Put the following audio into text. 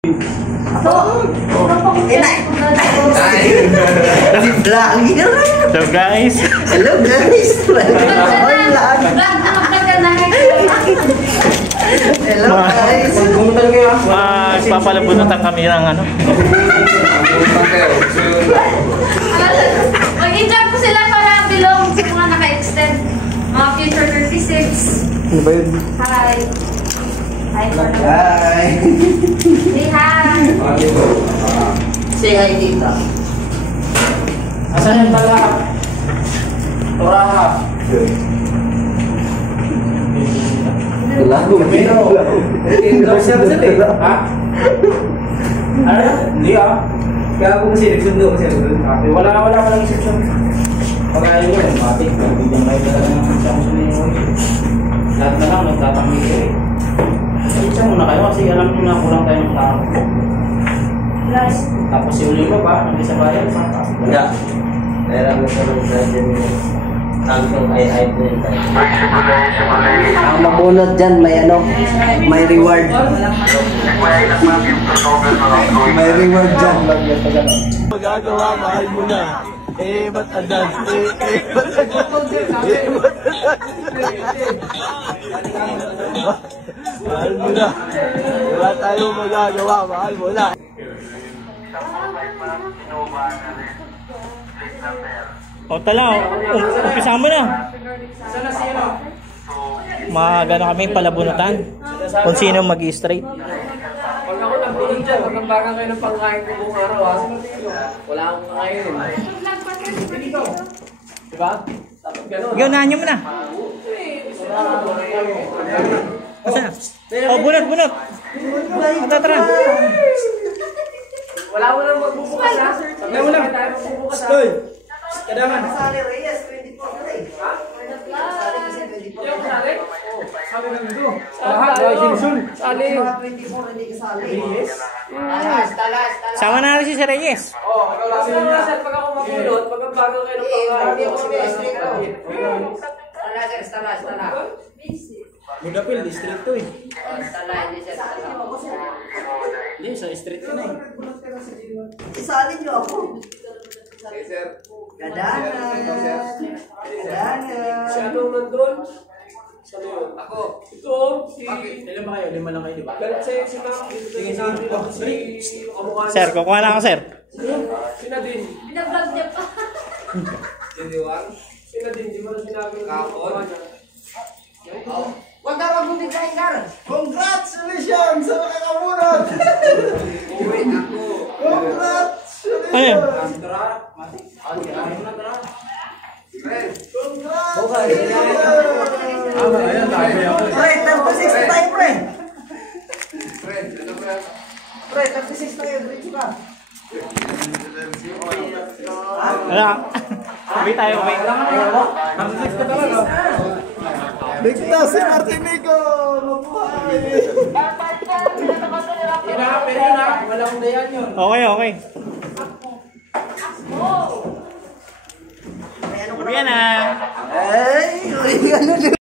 So guys, hello guys. Hello guys. Magpapalabunutan kami ng ano. Mag-inject po sila para belong sa mga naka-extend. Mga future 36. Ano ba yun? Hi. Hi. Hi. Say hi. Say hi tita. Asan yung pala? Toraha. Lago. Ha? Ano? Hindi ah. Kaya ako kasi nagsundo kasi Wala ka lang exception. Pag-ayaw yun, matik. Bigyan kayo talaga ng exception niyo. Lahat na lang, nagtatanggit kayo eh. Exception muna kayo kasi alam nyo na kulang tayo ng tao. Tapos yung lima pa, hindi sa bayan, pa. Wala. Meron mo sa mga dyan yung tangkong ay po yun tayo. Ang mabunot dyan, may ano, may reward. May reward dyan. Magagawa, mahal mo na. Eh, ba't advance? Ba't advance? Mahal mo na. Wala tayong magagawa, mahal mo na. O tala, umpisa mo na. Magano kami palabunutan. Kung sino mag-i-straight. Pag ako nagpulong dyan, magkambagan kayo ng pangkain ko buong araw ha. Wala akong kakain eh. Diba? Dapat gano'n. Gawin nyo mo na. Asa na? O, bunot. Tara. Wala mo lang magbubukas ha. Wala mo lang. Stoy. Kadangan. Sali Reyes, 24 na eh. Ha? Yung kasali? Sabi ng ito. Lahat. Sali. 24 hindi kasali. Reyes? Talas. Sama na rin si Sir Reyes. Oo. Sabi mo na sir, pag ako mapulot, magkambagan kayo ng pangkain. Hindi ako straight ko. Talas. Budapil, district to eh. Talas. Hindi, sa street ka na eh. Isali niyo ako. Kadana. Si anong nandun? Saan yun? Ako. Ito, si... Ilan ba kayo? 5 lang kayo, di ba? Galit sa'yo si Ma'am. Sige. Kamukha niya. Sir, kukuha na ako, sir. Si Nadine. Binablog niya pa. Si Nadine, di mo na sinabi ng kamukha niya. Huwag na magbunting kain ka. Congratulations sa nakakamunod! Uwi ako. Congratulations! Ano yun? Tara. Ano na tara? Pre, 36 tayo, pre. Pre, 36 tayo, diretso ka. Wala. Uwi tayo, uwi. Ligtas si Martinico! Mabuhay! Pero na, walang dayan yun. Okay. Uwi na. Ay, ano